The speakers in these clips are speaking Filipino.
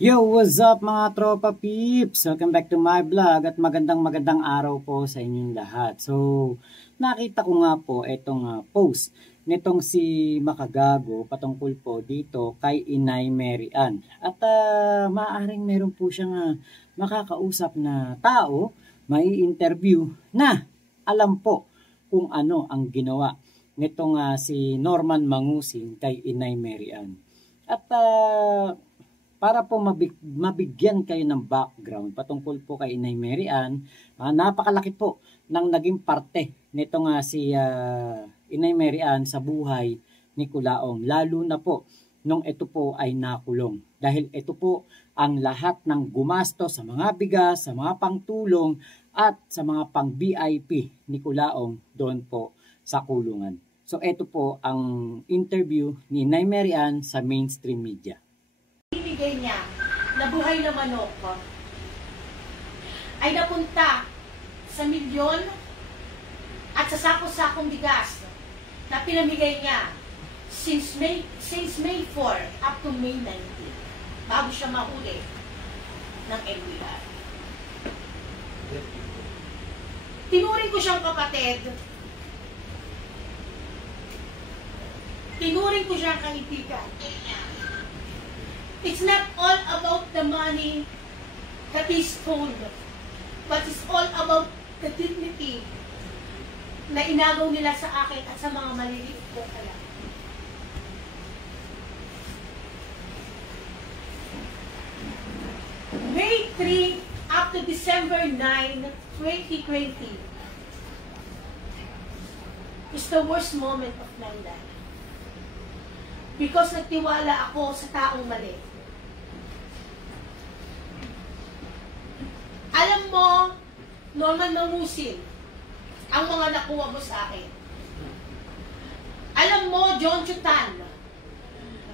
Yo, what's up mga tropa peeps? Welcome back to my vlog at magandang araw po sa inyong lahat. So, nakita ko nga po itong post nitong si Makagago patungkol po dito kay Inay Mary Ann. At maaaring meron po siyang makakausap na tao, may interview na alam po kung ano ang ginawa nitong si Norman Mangusing kay Inay Mary Ann. At para po mabigyan kayo ng background patungkol po kay Inay Mary Ann, napakalaki po ng naging parte nito si Inay Mary Ann sa buhay ni Kulaong. Lalo na po nung ito po ay nakulong. Dahil ito po ang lahat ng gumasto sa mga bigas, sa mga pangtulong at sa mga pang VIP ni Kulaong doon po sa kulungan. So ito po ang interview ni Inay Mary Ann sa mainstream media. Ibigay niya na buhay na manok ay napunta sa milyon at sa sakong-sakong bigas na pinamigay niya since May 4 up to May 19 bago siya mahuli ng NBI. Tinuring ko siyang kapatid, tinuring ko siyang kaibigan. It's not all about the money that is told, but it's all about the dignity na inagaw nila sa akin at sa mga maliliit ko kaya. May 3 up to December 9, 2020 is the worst moment of my life. Because nagtiwala ako sa taong mali. Alam mo, Norman Mangusing, ang mga nakuha mo sa akin. Alam mo, John Chutan,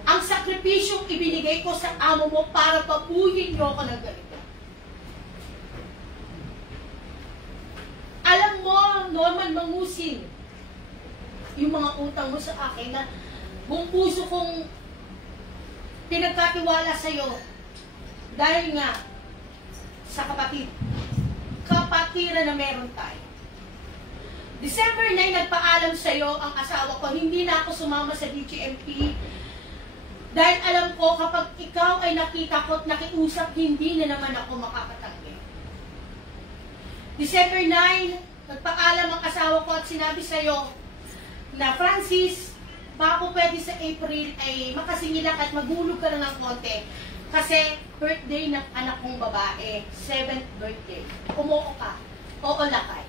ang sakripisyong ibinigay ko sa amo mo para papuyin niyo ako ng ganito. Alam mo, Norman Mangusing, yung mga utang mo sa akin na buong puso kong pinagkatiwala sa'yo dahil nga sa kapatiran na meron tayo. December 9, nagpaalam sa'yo ang asawa ko, hindi na ako sumama sa DGMP dahil alam ko kapag ikaw ay nakita ko at nakiusap, hindi na naman ako makakatanggi. December 9, nagpaalam ang asawa ko at sinabi sa'yo na Francis, baka po pwede sa April ay makasingilak at maghulog ka na ng konti. Kasi birthday ng anak kong babae, 7th birthday. Umuo ka. Oo lakay.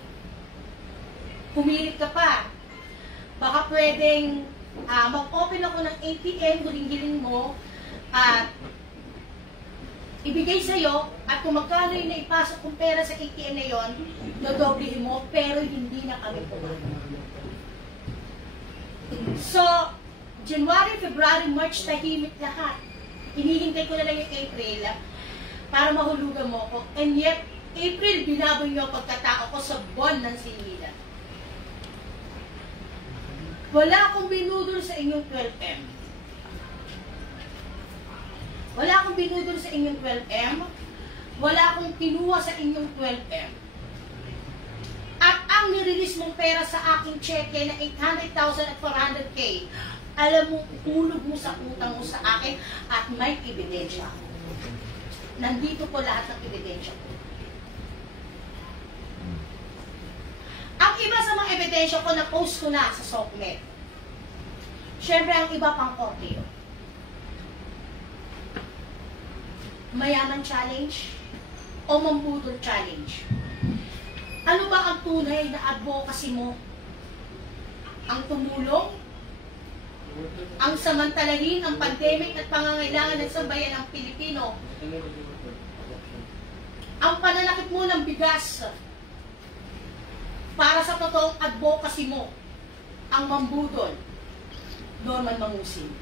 Pumilit ka pa. Baka pwedeng mag-open ako ng ATM, huling-hiling mo, at ibigay sa'yo, at kung magkano yung naipasok kong pera sa ATM na yon, dodoblihin mo, pero hindi na kami pumayag. So, January, February, March, tahimik lahat. Hinihintay ko na lang yung April para mahulugan mo ako. And yet, April, binaboy niyo ang pagkatao ko sa buwan ng sinila. Wala akong binudol sa inyong 12M. Wala akong binudol sa inyong 12M. Wala akong kinuha sa inyong 12M. At ang nirelease mong pera sa aking cheque na 800,000 at 400K, alam mo, hulog mo sa utang mo sa akin at may ebidensya ako. Nandito po lahat ng ebidensya ko. Ang iba sa mga ebidensya ko, na-post ko na sa SOCMED. Siyempre, ang iba pang korte. Mayaman challenge o mambudol challenge. Ano ba ang tunay na advocacy mo? Ang tumulong? Ang samantalahin ang pandemic at pangangailangan ng sambayan ng Pilipino? Ang pananakit mo ng bigas para sa totoong advocacy mo? Ang mambudol? Norman Mangusing.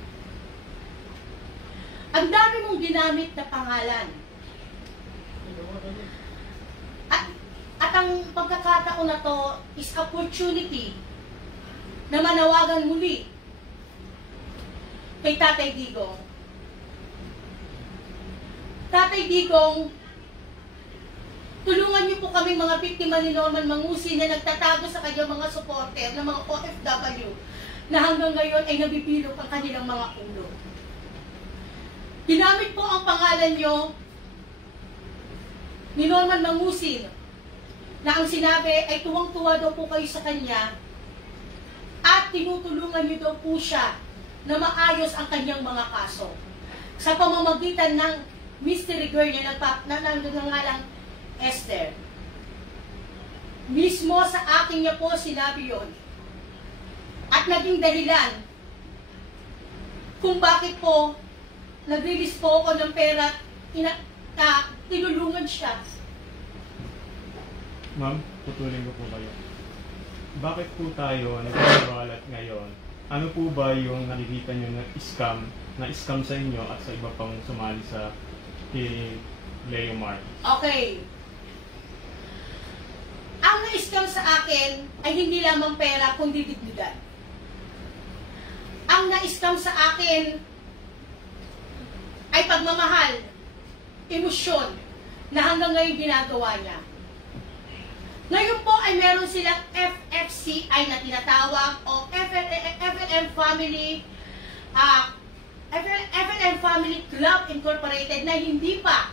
Ang dami mong ginamit na pangalan. At ang pagkakataon na to is opportunity na manawagan muli kay Tatay Digong Tatay Digong, tulungan niyo po kami mga biktima ni Norman Mangusi na nagtatago sa kanyang mga supporter ng mga OFW na hanggang ngayon ay nabibilog ang kanilang mga ulo. Ginamit po ang pangalan niyo ni Norman Mangusi na ang sinabi ay tuwang-tuwa daw po kayo sa kanya at tinutulungan niyo daw po siya na maayos ang kanyang mga kaso. Sa pamamagitan ng mystery girl niya nangangalang Esther. Mismo sa akin niya po sinabi yon. At naging dahilan kung bakit po nag-release po ako ng pera tinulungan siya. Ma'am, putulin ko po kayo. Bakit po tayo nagbabalat ngayon? Ano po ba yung nakikita nyo na scam sa inyo at sa iba pang sumali sa kay Leo Marquez? Okay. Ang na-scam sa akin ay hindi lamang pera kundi dignidad. Ang na-scam sa akin ay pagmamahal, emosyon na hanggang ngayon ginagawa niya. Ngayon po ay meron silang FFCI na tinatawag o FNM Family FNM Family Club Incorporated na hindi pa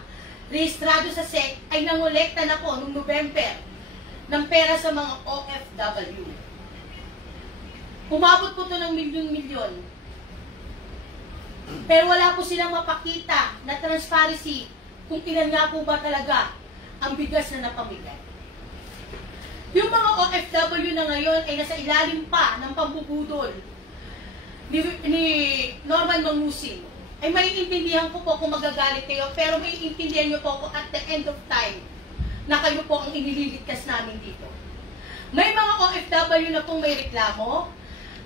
rehistrado sa SEC ay nangolekta na po noong November ng pera sa mga OFW. Umabot po ito ng milyon-milyon. Pero wala po silang mapakita na transparency kung ilan nga po ba talaga ang bigas na napamigay. Yung mga OFW na ngayon ay nasa ilalim pa ng pambubudol ni Norman Mangusi. Ay maiintindihan ko po kung magagalit kayo, pero maiintindihan nyo po ako at the end of time na kayo po ang inililigtas namin dito. May mga OFW na pong may reklamo,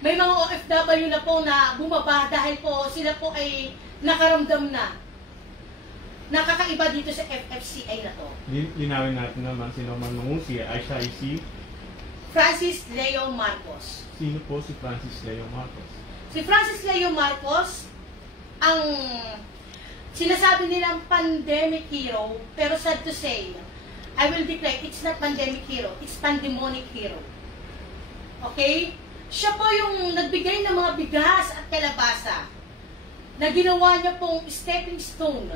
may mga OFW na po na bumaba dahil po sila po ay nakaramdam na nakakaiba dito sa FFCI na to. Linawin natin naman si Norman Mangusi ay siya ay si Francis Leo Marcos. Sino po si Francis Leo Marcos? Si Francis Leo Marcos, ang sinasabi nilang pandemic hero, pero sad to say, I will declare it's not pandemic hero, it's pandemonic hero. Okay? Siya po yung nagbigay ng mga bigas at kalabasa na ginawa niya pong stepping stone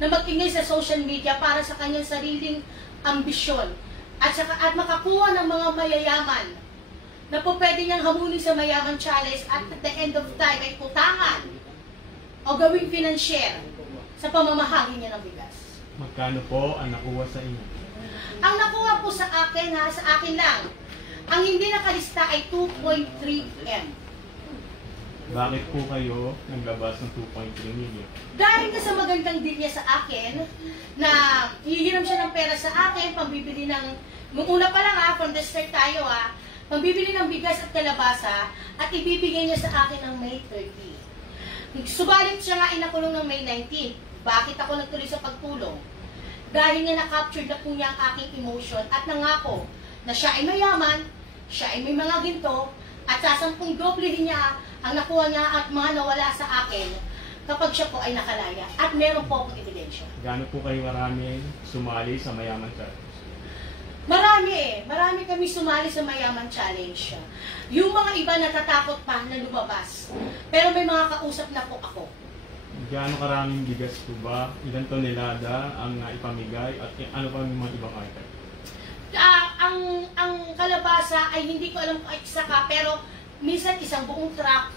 na mag-ingay sa social media para sa kanyang sariling ambisyon at makakuha ng mga mayayaman na po pwede niyang hamunin sa Mayaman Challenge at the end of time ay utangan o gawing financier sa pamamahagi niya ng bigas. Magkano po ang nakuha sa inyo? Ang nakuha po sa akin, sa akin lang, ang hindi nakalista ay 2.3M. Bakit po kayo naglabas ng 2.3 million? Dahil na sa magandang deal niya sa akin, na hihiram siya ng pera sa akin, pambibili ng, nung una pa lang from the start tayo pambibili ng bigas at kalabasa, at ibibigay niya sa akin ng May 30. Subalit siya nga inakulong ng May 19. Bakit ako nagtuloy sa pagtulong? Dahil nga na-capture na po niya ang aking emotion at nangako na siya ay mayaman, siya ay may mga ginto, at sasampung doblehin niya ang nakuha niya at mga nawala sa akin kapag siya po ay nakalaya. At meron po akong ebidensya. Gaano po kayo marami sumali sa Mayaman Challenge? Marami kami sumali sa Mayaman Challenge. Yung mga iba natatakot pa na lumabas. Pero may mga kausap na po ako. Gaano karaming bigas po ba? Ilan tonelada ang naipamigay at ano pa yung mga ibang item? Ang kalabasa ay hindi ko alam kung eksaka, pero minsan isang buong truck,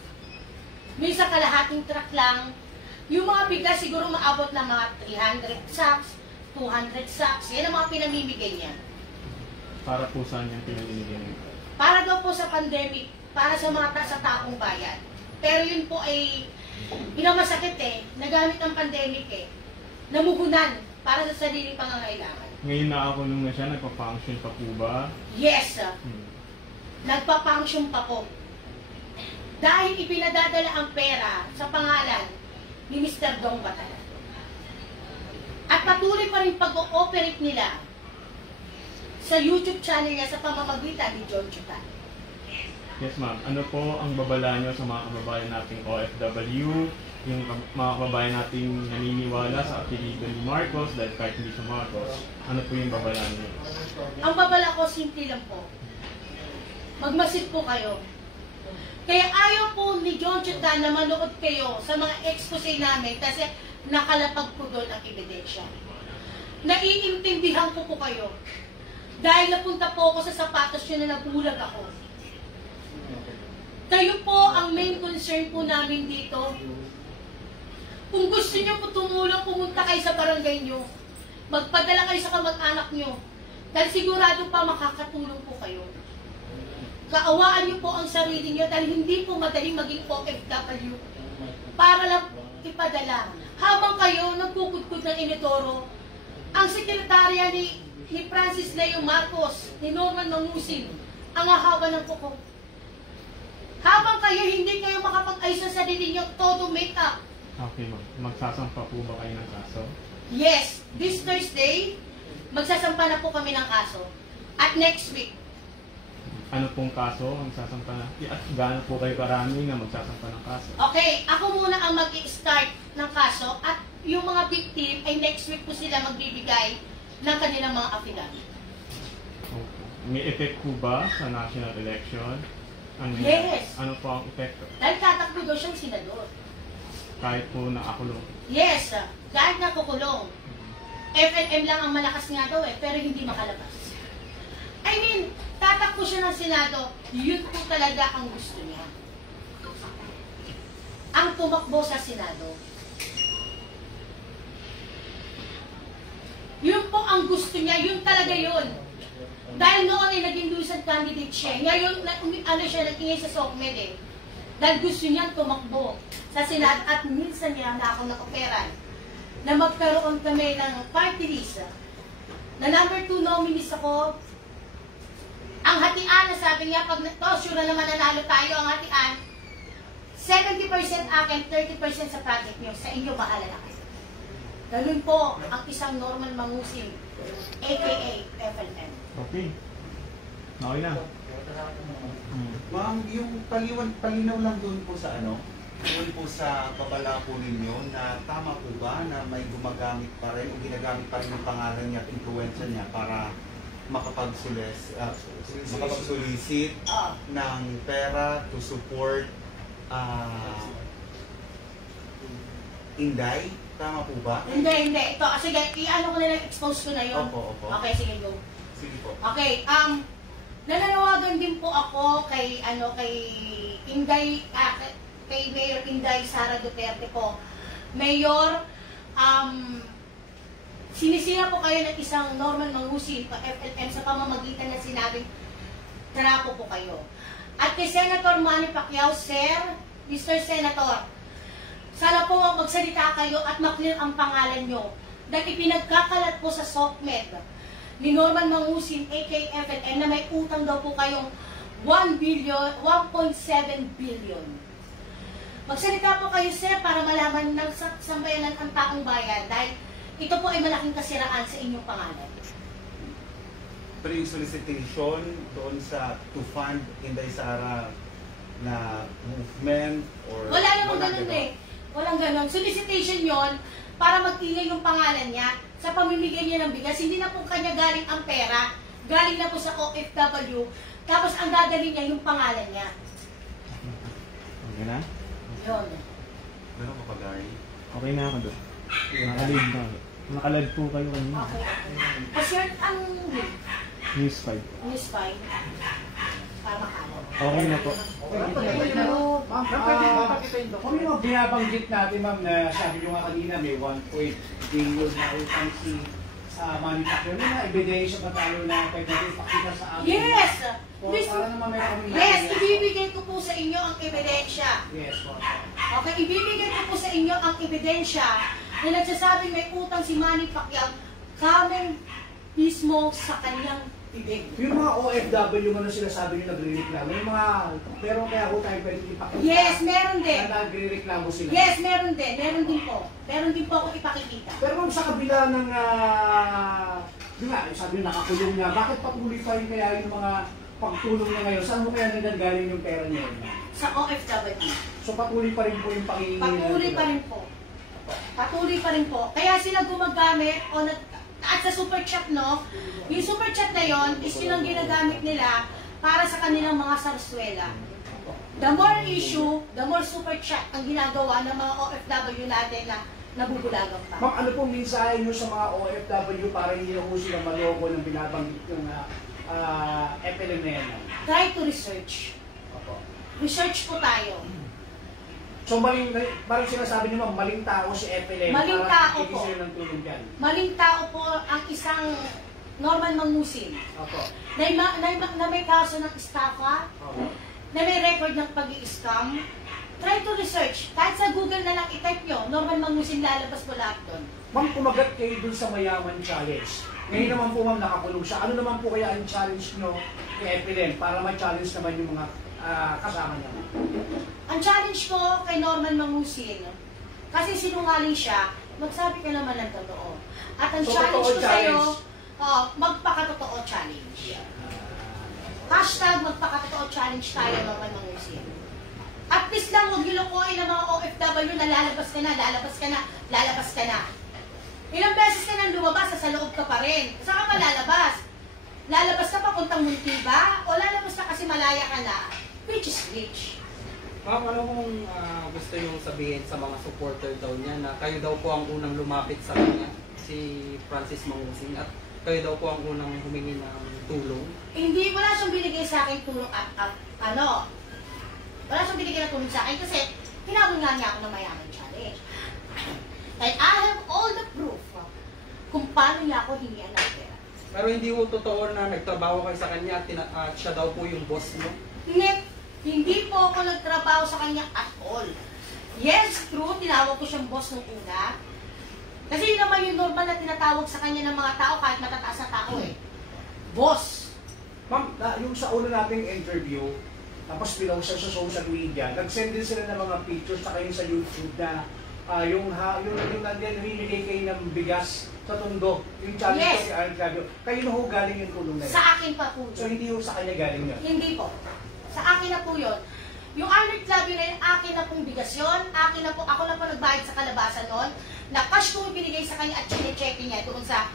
minsan kalahating truck lang. Yung mga bigas siguro maabot na mga 300 sacks, 200 sacks. Yan ang mga pinamimigay niya. Para po saan yung pinamimigay niya? Para daw po sa pandemic, para sa mga sa taong bayan. Pero yun po ay masakit nagamit ng pandemic namuhunan para sa sariling pangangailangan. Ngayon nakakulong na siya, nagpa-function pa po ba? Yes, nagpa-function pa po. Dahil ipinadadala ang pera sa pangalan ni Mr. Dong Batala. At patuloy pa rin pag-ooperate nila sa YouTube channel niya sa pamamagitan ni John Chutan. Yes ma'am, ano po ang babala nyo sa mga kababayan nating OFW yung mga kababayan nating naniniwala sa apelido ni Marcos dahil kahit hindi siya Marcos, ano po yung babala niyo? Ang babala ko, simple lang po. Magmasid po kayo. Kaya ayaw po ni John Chutan na manood kayo sa mga expose namin kasi nakalapag po doon ang ebidensya. Naiintindihan ko po kayo. Dahil napunta po ako sa sapatos nyo na nabulag ako. Kayo po ang main concern po namin dito. Kung gusto nyo po tumulong, pumunta kayo sa barangay nyo. Magpadala kayo sa kamag-anak nyo. Dahil sigurado pa makakatulong po kayo. Kaawaan nyo po ang sarili nyo dahil hindi po madaling maging OFW. Para lang ipadala. Habang kayo nagkukudkud ng initoro, ang sekretarya ni Francis Leo Marcos, ni Norman Mangusin, ang ahawa ng kuko. Habang kayo hindi kayo makapag-ayos sa sarili nyo, todo make up. Okay, ma'am. Magsasampa po ba kayo ng kaso? Yes, this Thursday, magsasampa na po kami ng kaso. At next week. Ano pong kaso ang magsasampa na? At gaano po kayo karami na magsasampa ng kaso? Okay, ako muna ang mag-i-start ng kaso at yung mga victim ay next week po sila magbibigay ng kanilang mga affidavit. Okay. May effect po ba sa national election? Yes. Ano po ang epekto? Dahil tatakbo daw siyang senador. Kahit po nakakulong. Yes, dahil nakukulong. FNM lang ang malakas nga daw pero hindi makalabas. I mean, tatakbo siya ng Senado, yun po talaga ang gusto niya. Ang tumakbo sa Senado. Yun po ang gusto niya, yun talaga yun. Dahil noon ay naging lucid candidate siya. Ngayon, nagingay sa SOCMED eh. Dahil gusto niya tumakbo sa Senado at minsan niya na ako na-operan na magkaroon kami ng party list. Na number 2 nominees ako. Ang hatian na sabi niya, pag sure na naman nanalo tayo, ang hatian, 70% akin, 30% sa project niyo. Sa inyo, bahala na kayo. Ganun po ang isang Norman Mangusin, a.k.a. FLM. Okay. Okay na. Ma'am, yung palinaw lang doon po sa doon po sa babala po ninyo na tama po ba na may gumagamit pa rin o ginagamit pa rin yung pangalan niya at influensya niya para makapag-solicit ng pera to support Inday? Tama po ba? Hindi. Ito, sige, i-ano ko na lang, expose ko na yun. Opo. Okay, sige, go. Sige po. Okay, nananawagan din po ako kay Inday, kay Mayor Inday Sara Duterte po. Mayor, sinisira po kayo ng isang Norman Mangusin, FLM, sa pamamagitan na sinabing trapo po kayo. At kay Senator Manny Pacquiao, Sir, Mr. Senator, sana po magsalita kayo at maklear ang pangalan nyo. Dahil ipinagkakalat po sa SOCMED ni Norman Mangusin, a.k.a. FLM, na may utang daw po kayong 1.7 billion. Magsalita po kayo, sir, para malaman ng sambayanan ang taong bayan dahil ito po ay malaking kasiraan sa inyong pangalan. Pero yung solicitation doon sa to fund Inday Sara na movement or... Wala naman ganun eh. Walang ganun. Solicitation yon para magtingay yung pangalan niya sa pamimigay niya ng bigas. Hindi na po kanya galing ang pera. Galing na po sa OFW. Tapos ang dadali niya yung pangalan niya. Okay na? Yun. Meron ka pa, Gary? Okay na ako doon. Nakalid na. Nakalad po kayo kanina. Okay. Kasi ang News 5. News 5. Para makalat. Okay na po. Kung yung binabanggit natin, ma'am, na sabi ko nga kanina, may 1 billion na utang si Manny Pacquiao. May mga ebidensya pa tayo na pwede ipakita sa amin. Yes! Para naman meron kami Yes, ibibigay ko po sa inyo ang ebidensya. Yes, po. Okay, ibibigay ko po sa inyo ang ebidensya na nagsasabing may utang si Manny Pacquiao kaming mismo sa kanyang bibig. Yung mga OFW mo na sinasabi nyo nagre-reklamo, yung mga, pero kaya ko tayo pwede ipakita. Yes, meron din. Na nagre-reklamo sila. Yes, meron din. Meron din po. Meron din po ako ipakikita. Pero kung sa kabila ng, yun nga, sabi nyo nakakulong niya, bakit patuloy pa rin kaya yung mga pagtulong niya ngayon? Saan mo kaya nagagaling yung pera niya? Sa OFW. So patuloy pa rin po yung pangingi. Patuloy pa rin po. Patuloy pa rin po. Kaya sila gumagamit at sa super chat, no? Yung super chat na yon is yun ang ginagamit nila para sa kanilang mga sarswela. The more issue, the more super chat ang ginagawa ng mga OFW natin na nabubulagang pa. Ma'am, ano pong mensahe nyo sa mga OFW para hindi na po sila maloko ng binabanggit yung FLMN? Try to research. Opo. Research po tayo. So parang sinasabi niyo ma'am, maling tao si FLM. Maling tao po. Sila ng tulong dyan. Maling tao po ang isang Norman Mangusin Opo. na may kaso ng estafa, Opo. na may record ng pag-i-scam. Try to research. Kahit sa Google na lang i-type nyo, Norman Mangusin, lalabas po lahat doon. Ma'am, kumagat kayo dun sa Mayaman Challenge. Ngayon naman po ma'am, nakakulong siya. Ano naman po kaya ang challenge nyo kay FLM para ma-challenge naman yung mga kasama niya? Ang challenge ko kay Norman Mangusin, kasi sinungaling siya, magsabi ka naman ng totoo. At ang So, challenge ko totoo sa'yo, challenge. magpakatotoo challenge. Hashtag magpakatotoo challenge tayo, Norman Mangusin. At least lang, huwag nilukuhin ng mga OFW na lalabas ka na, lalabas ka na, lalabas ka na. Ilang beses ka nang lumabas, sa loob ka pa rin. Saan ka pa lalabas? Lalabas ka pa puntang Muntiba? O lalabas ka kasi malaya ka na? Which is which? Ma'am, ano kung gusto niyong sabihin sa mga supporter daw niya na kayo daw po ang unang lumapit sa kanya, si Francis Mangusin, at kayo daw po ang unang humingi ng tulong? Hindi, wala siyang binigay sa akin tulong wala siyang binigay na tulong sa akin kasi hinabol nga niya ako ng Mayaman Challenge. And I have all the proof kung paano niya ako hingian ng pera. Pero hindi po totoo na nagtrabaho kayo sa kanya at siya daw po yung boss niyo? Hindi po ako nagtrabaho sa kanya at all. Yes, true, tinawag ko siyang boss nung una. Kasi yun naman yung normal na tinatawag sa kanya ng mga tao kahit matataas na tao eh. Boss. Ma'am, yung sa una nating interview, tapos pilaw siya sa social media, nag-send din sila ng mga pictures sa kayo sa YouTube na yung nandiyan namimigay kayo ng bigas sa Tondo, yung challenge Yes. ko kay Arnold Clavio. Kayo na ho galing yung tulong na yun. Sa akin pa po So yun. hindi ho sa kanya galing yun. Hindi po. Sa akin na po yun. Yung Arnold Clavio na yun, akin na pong bigas yun. Akin na po, ako na po nagbayad sa kalabasan nun. Na cash ko ibinigay sa kanya at chine-check niya doon sa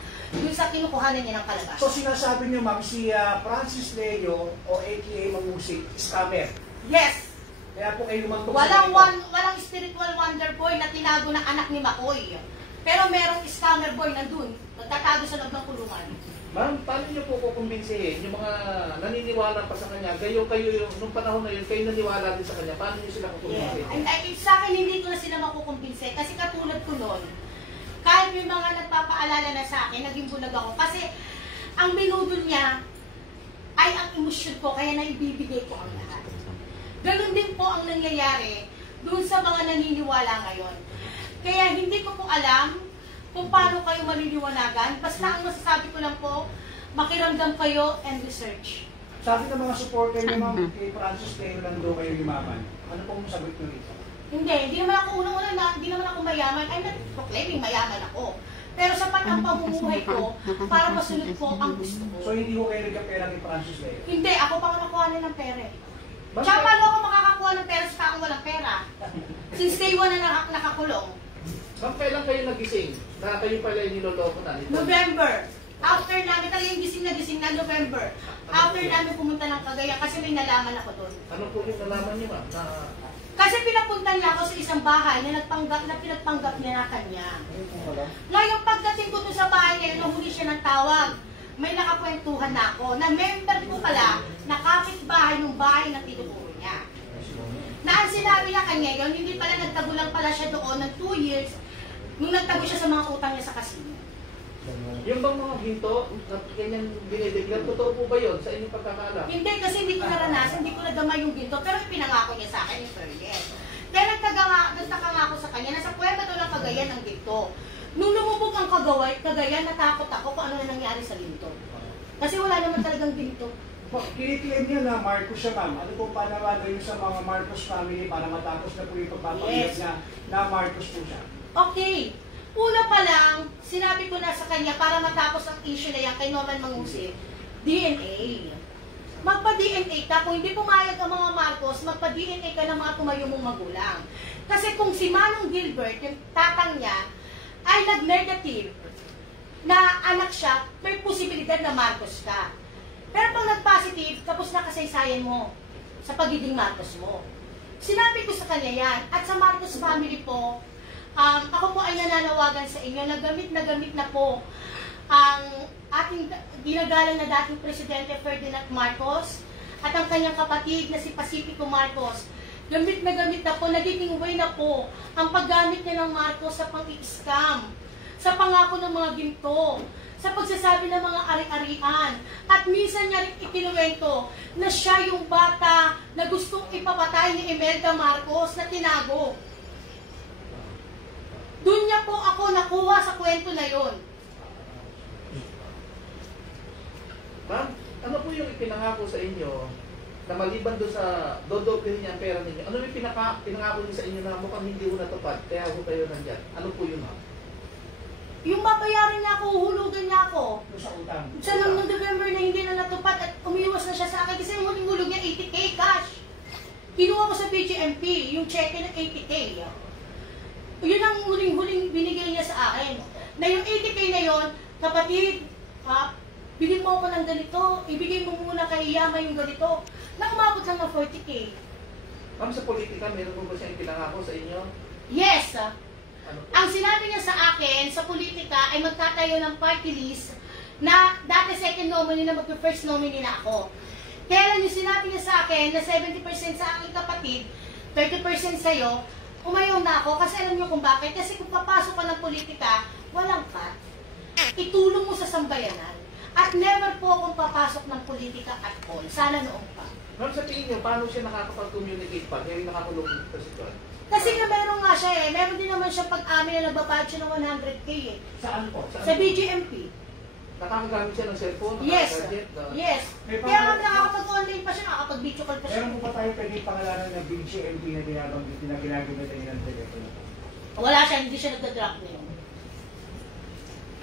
kinukuhanan niya ng kalabasan. So sinasabi niyo ma'am, si Francis Leo o aka Mangusin, scammer. Yes! Kaya po kayo lumantong Walang spiritual wonder boy na tinago ng anak ni Makoy. Pero merong scammer boy nandun, nagtatago sa loob ng kulungan. Ma'am, paano niyo po kukumbinsihin yung mga naniniwala pa sa kanya? Kayo, nung panahon na yun, kayo naniwala din sa kanya. Paano niyo sila kukumbinsihin? Sa akin, hindi ko na sila makukumbinse. Kasi katulad ko nun, kahit may mga nagpapaalala na sa akin, naging bulag ako. Kasi ang binudol niya ay ang emosyon ko, kaya naibibigay ko ang lahat. Ganun din po ang nangyayari dun sa mga naniniwala ngayon. Kaya hindi ko po alam kung paano kayo maliliwanagan. Basta ang masasabi ko lang po, makiramdam kayo and research. Sabi ng mga supporter niyo ma'am, kay Francis Leo lang daw kayo yumaman. Ano pong sagot niyo rito? Hindi naman ako hindi naman ako mayaman. I'm not proclaiming mayaman ako. Pero sapat ang pamumuhay ko para masunod ko ang gusto ko. So hindi ko kayo nagkapera kay Francis Leo? Hindi, ako pa nakuha ng pera. Bakit? Tsaka paano ako makakakuha ng pera sa taong walang pera? Since day 1 na nakakulong. Ma'am, kailan kayo nagising? Na kayo pala yung niloloko na? November. After namin, talagang gising na November. After namin pumunta ng Cagayan kasi may nalaman ako doon. Ano po yung nalaman niyo, ma'am? Kasi pinapunta niya ako sa isang bahay na pinagpanggap niya na kanya. Ngayon pagdating ko doon sa bahay niya, nahuli siya ng tawag. May nakakwentuhan na ako na member ko pala na kapitbahay ng bahay na tinuturo niya. Na ang sinabi niya kanya yun, hindi pala nagtago lang pala siya doon ng 2 years nung nagtago siya sa mga utang niya sa casino. Yung bang mga ginto, na ganyan dinideglan, totoo po ba yun sa inyong pagkakaalam? Hindi kasi hindi ko naranasan, hindi ko nadama yung ginto, pero pinangako niya sa akin yung fairness. Kaya nagtaka nga ako sa kanya, nasa Puerto daw ng Cagayan ng ginto. Nung lumubog ang Cagayan, natakot ako kung ano na nangyari sa ginto. Kasi wala naman talagang ginto. Kiniklaim niya na Marcos siya ma'am. Ano po panawagan niyo sa mga Marcos family para matapos na po yung pagpapagayat Yes. na Marcos po siya? Okay. Una pa lang, sinabi ko na sa kanya para matapos ang issue na yan kay Norman Mangusin, DNA. magpa-DNA ka. Kung hindi pumayag ang mga Marcos, magpa-DNA ka ng mga tumayo mong magulang. Kasi kung si Manong Gilbert, yung tatang niya, ay nag-negative na anak siya, may posibilidad na Marcos ka. Pero pag nag-positive, tapos na kasaysayan mo sa pagiging Marcos mo. Sinabi ko sa kanya yan. At sa Marcos family po, ako po ay nananawagan sa inyo na gamit na po ang ating ginagalang na dating Presidente Ferdinand Marcos at ang kanyang kapatid na si Pacifico Marcos. Gamit na po, nagiging way na po ang paggamit niya ng Marcos sa pang-i-scam, sa pangako ng mga ginto, sa pagsasabi ng mga ari-arian. At minsan niya rin ikinuwento na siya yung bata na gustong ipapatay ni Imelda Marcos na tinago. Doon niya po ako nakuha sa kwento na yon. Ma'am, ano po yung ipinangako sa inyo na maliban doon sa dodoblihin niya ang pera ninyo? Ano yung pinangako niyo sa inyo na mukhang hindi ko natupad, kaya ako kayo nandyan? Ano po yun, ma'am? Yung babayaran niya ako, uhulugan niya ako. Sa utang. Sa noong November na hindi na natupad at umiwas na siya sa akin kasi yung huling hulog niya 80K cash. Kinuha ko sa BGMP, yung cheque na 80K. Yun ang huling binigay niya sa akin. Na yung 80K na yon, kapatid, bilhin mo ako ng ganito, ibigay mo muna kay Yama yung ganito, na umabot lang ng 40K. Ma'am, sa politika, meron po ba siyang ipinangako sa inyo? Yes! Ano po? Ang sinabi niya sa akin, sa politika, ay magtatayo ng party list na dati second nominee na mag-first nominee na ako. Kaya lang yung sinabi niya sa akin na 70% sa aking kapatid, 30% sa'yo, umayaw na ako kasi alam niyo kung bakit. Kasi kung papasok ka ng politika, walang cut. Itulong mo sa sambayanan. At never po akong papasok ng politika at all. Sana noong pa. Ma'am, sa tingin niyo, paano siya nakakapag-communicate pa? Kaya nakakulong sa sitwasyon. Kasi nga meron nga siya eh. Meron din naman siya pag-amin na nagbabayad siya ng 100K eh. Saan po? Sa BGMP. Nakakagamit siya ng cellphone? Yes. Gadget, Yes. Kaya nga nakakapag-online pa siya, nakakapag-video call pa siya. Meron po ba tayo pwede pangalanan ng BGMP na ginagamit niya ng telepono? Wala siya, hindi siya nagda-drop na yun.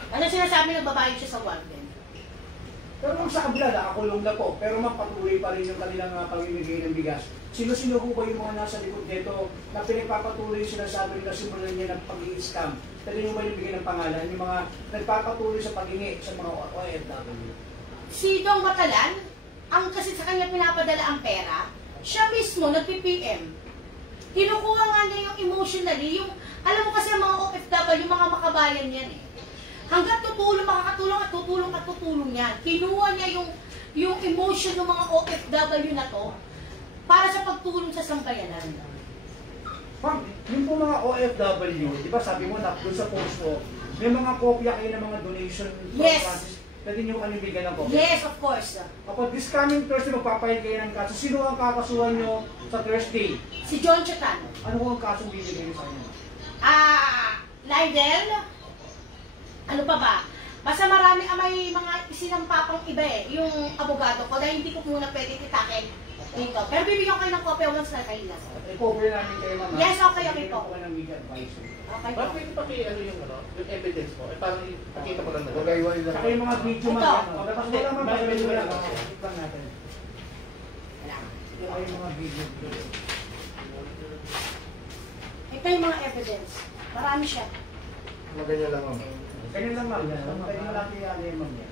Ano sinasabi, nagbabayad siya sa warden. Pero nung sa kabila, nakakulong na po. Pero mapatuloy pa rin yung kanilang pamimigay ng bigas. Sino-sino po ba yung mga nasa likod dito na pinagpapatuloy yung sinasabi na simulan niya ng pag-i-scam? Pwede nyo ba yung bigyan ng pangalan? Yung mga nagpapatuloy sa pag-ingi sa mga OFW. Si Dong Matalan, ang kasi sa kanya pinapadala ang pera, siya mismo nagpi-PM. Kinukuha nga niya yung emotionally, yung, alam mo kasi ang mga OFW, yung mga makabayan yan eh. Hanggat tutulong, makakatulong at tutulong yan. Kinuha niya yung emotion ng mga OFW na to para sa pagtulong sa sambayanan. Ma'am, yung po mga OFW, di ba sabi mo na doon sa post mo, may mga kopya kayo ng mga donation. Yes. Pwede nyo kami bigyan ng kopya? Yes, of course. Kapag this coming Thursday, magpapahid kayo ng kaso. Sino ang kakasuhan nyo sa Thursday? Si John Chatan. Ano po ang kasong bibigay nyo sa kanya? Lydell? Ano pa ba? Basta marami, may mga isinampapang iba eh, yung abogado ko, dahil hindi ko muna pwede titakin dito. Pero bibigyan kayo ng kopya once na kayo lang. I-cover namin kayo, ma'am. Yes, okay po. Bibigyan ko ng media advisor. Okay Ma'am, po. pwede pa kayo yung evidence mo? Parang ipakita ko lang na. Saka yung mga video, Ito. ma'am. Tapos wala, ma'am. May video lang. Pakit lang natin. Saka yung mga video. Ito yung mga evidence. Marami siya. Maganda lang, ma'am. Ganyan lang, ma'am. Pwede mo lang kaya yung ma'am niya.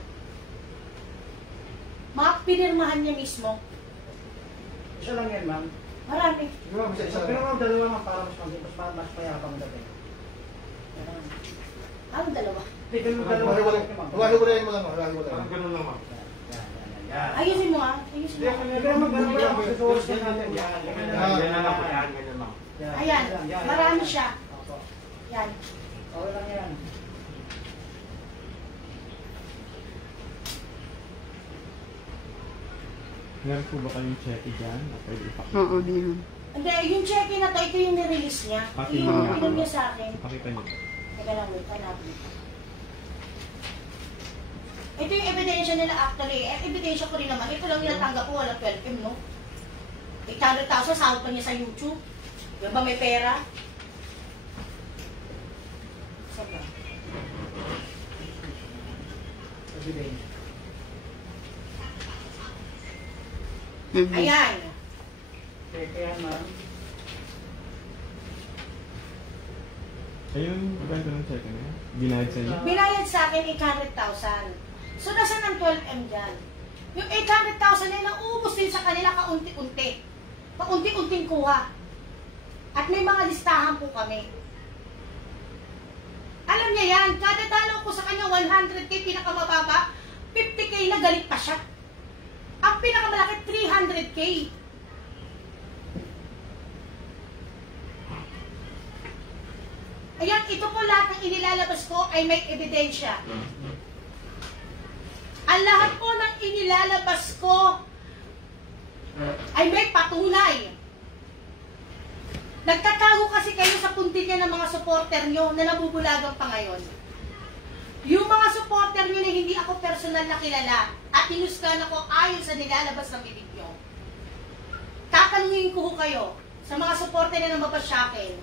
Mga pinirmahan niya mismo. Isa lang yan, ma'am. Marami. Pero ma'am, dalawa ma'am, para mas mayabang dating. Anong dalawa? Hindi, ganun dalawa. Huwag-huwalayin mo lang, ma'am. Parang ganun lang, ma'am. Ayusin mo ha. Ayusin mo. Ganun ma'am, ganun lang. Susuwas ka natin. Yan na lang po, ganyan lang. Ayan. Marami siya. Yan. Okay lang yan. Meron po ba kayong cheque dyan? O pwede ipakita? Oo, yun. Hindi, yung check-in na to, ito yung nirelease niya. Pati Yung yung- pinag niya sa akin. Pakita niyo. Teka lang, wait, hanapin. Ito yung ebidensya nila actually. Eh, ebidensya ko rin naman. Ito lang nilatanggap ko, walang 12M, no? 800,000, sahod pa niya sa YouTube. Yan ba may pera? Saka. Ayan. Kaya ma'am. Ayun, ganito ng check na binayad sa inyo? Binayad sa akin 800,000. So, nasa ng 12M dyan? Yung 800,000 ay nauubos din sa kanila kaunti-unti. Paunti-unting kuha. At may mga listahan po kami. Alam niya yan, kada dalaw ko sa kanya 100K pinakamababa, 50K na galit pa siya. Ang pinakamalaki 300K. Ayan, ito po lahat ng inilalabas ko ay may ebidensya. Ang lahat po ng inilalabas ko ay may patunay. Nagtatago kasi kayo sa puntilya ng mga supporter nyo na nabubulagang pa ngayon. Yung mga supporter nyo na hindi ako personal na kilala at inuskan ako ayon sa nilalabas ng bibig nyo. Tatanungin ko kayo sa mga supporter na namabas sa akin,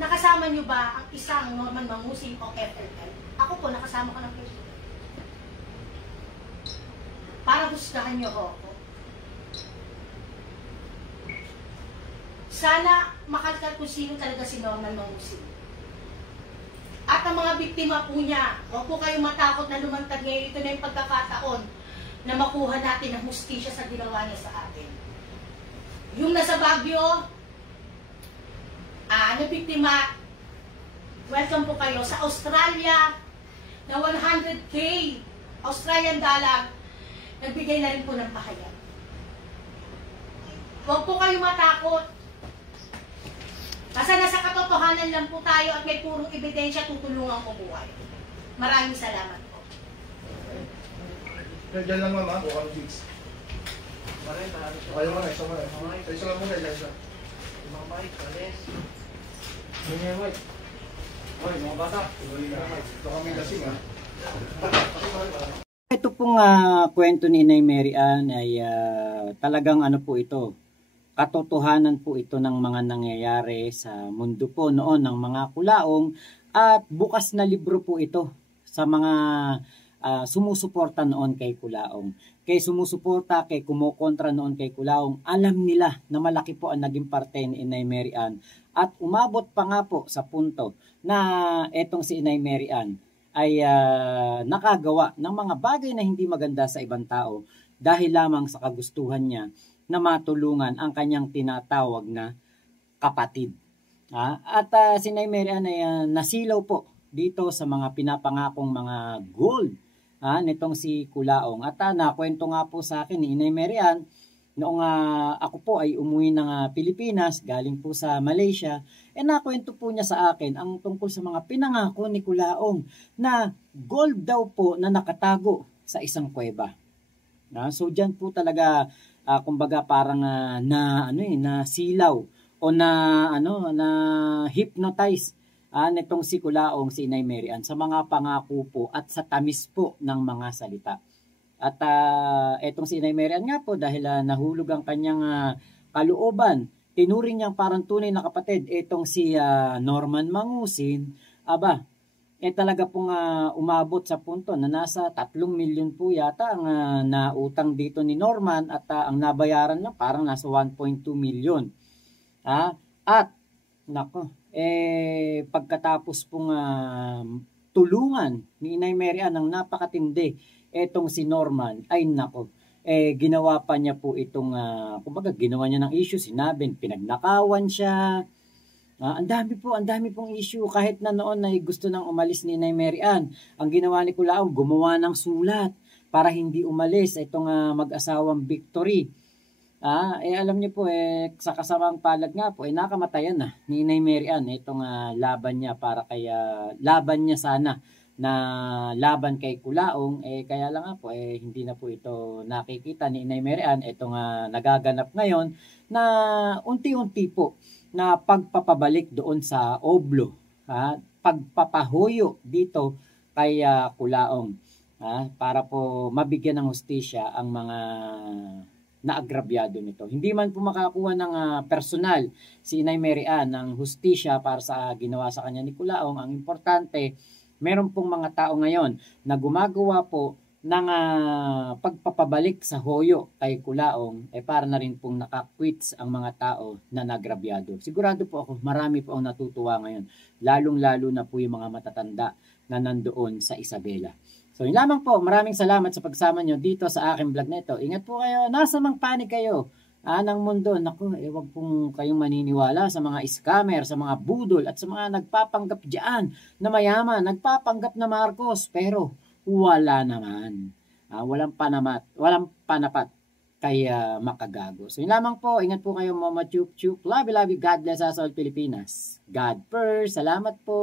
nakasama nyo ba ang isang Norman Mangusing o FLL? Ako po, nakasama ko ng Facebook. Para husgahan nyo ako. Sana makalkal kung sino talaga si Norman Mangusing. At ang mga biktima po niya, huwag po kayong matakot na lumantad ngayon. Ito na yung pagkakataon na makuha natin ang hustisya sa ginawa niya sa atin. Yung nasa Baguio, ano biktima, welcome po kayo sa Australia na 100K Australian dollar, nagbigay na rin po ng pahayag. Huwag po kayo matakot. Kasi nasa katotohanan lang po tayo at may purong ebidensya, tutulungan ko buhay. Maraming salamat po. Diyan lang mama, bukang jigs. Kayo muna, isa muna. Isa lang muna, isa. Mamay, pares. Hoy, mga bata. Ito kami lasing ha. Ito pong kwento ni Inay Mary Ann ay talagang ano po ito, katotohanan po ito ng mga nangyayari sa mundo po noon ng mga kulaong at bukas na libro po ito sa mga sumusuporta noon kay Kulaong. Kay sumusuporta, kay kumukontra noon kay Kulaong, alam nila na malaki po ang naging parte ni Inay Mary Ann at umabot pa nga po sa punto na etong si Inay Mary Ann ay nakagawa ng mga bagay na hindi maganda sa ibang tao dahil lamang sa kagustuhan niya na matulungan ang kanyang tinatawag na kapatid. At si Inay Mary Ann ay nasilaw po dito sa mga pinapangakong mga gold nitong si Kulaong. At nakwento nga po sa akin ni Inay Mary Ann noong ako po ay umuwi ng Pilipinas, galing po sa Malaysia, nakwento po niya sa akin ang tungkol sa mga pinangako ni Kulaong na gold daw po na nakatago sa isang kuweba. So diyan po talaga kumbaga parang na silaw o na hypnotize nitong si Kulaong, si Inay Mary Ann sa mga pangako po at sa tamis po ng mga salita. At etong si Inay Mary Ann nga po dahil nahulog ang kanyang kalooban, tinuring niyang parang tunay na kapatid etong si Norman Mangusing, talaga pong umabot sa punto na nasa 3 milyon po yata ang nautang dito ni Norman at ang nabayaran na parang nasa 1.2 milyon. At nako, pagkatapos pong tulungan ni Inay Mary Ann ng napakatindi etong si Norman, ay nako, ginawa pa niya po itong, kumbaga ginawa niya ng issue, sinabi, pinagnakawan siya. Ang dami pong issue. Kahit na noon ay gusto nang umalis ni Inay Mary Ann, ang ginawa ni Kulaong, gumawa ng sulat para hindi umalis itong mag-asawang Victory. Alam niyo po, sa kasamang palad nga po, nakamatayan na ni Inay Mary Ann itong laban niya para kaya laban niya sana na laban kay Kulaong, kaya lang nga po, hindi na po ito nakikita ni Inay Mary Ann itong nagaganap ngayon na unti-unti po na pagpapabalik doon sa oblo, pagpapahuyo dito kay Kulaong, para po mabigyan ng hustisya ang mga naagrabyado nito. Hindi man po makakuha ng personal si Inay Mary Ann ng hustisya para sa ginawa sa kanya ni Kulaong. Ang importante, meron pong mga tao ngayon na gumagawa po ng pagpapabalik sa Hoyo kay Kulaong, para na rin pong nakakwits ang mga tao na nagrabyado. Sigurado po ako, marami po ang natutuwa ngayon, lalong-lalo na po yung mga matatanda na nandoon sa Isabela. So yun lamang po, maraming salamat sa pagsama nyo dito sa aking vlog na ito. Ingat po kayo, nasa mang panig kayo ng mundo. Naku, wag pong kayong maniniwala sa mga scammer, sa mga budol, at sa mga nagpapanggap dyan na mayaman, nagpapanggap na Marcos, pero wala naman. Walang panapat kay Makagago. So yun lamang po, ingat po kayo, Mama Chuk Chuk. Love you, God bless us all, Pilipinas. God first, salamat po.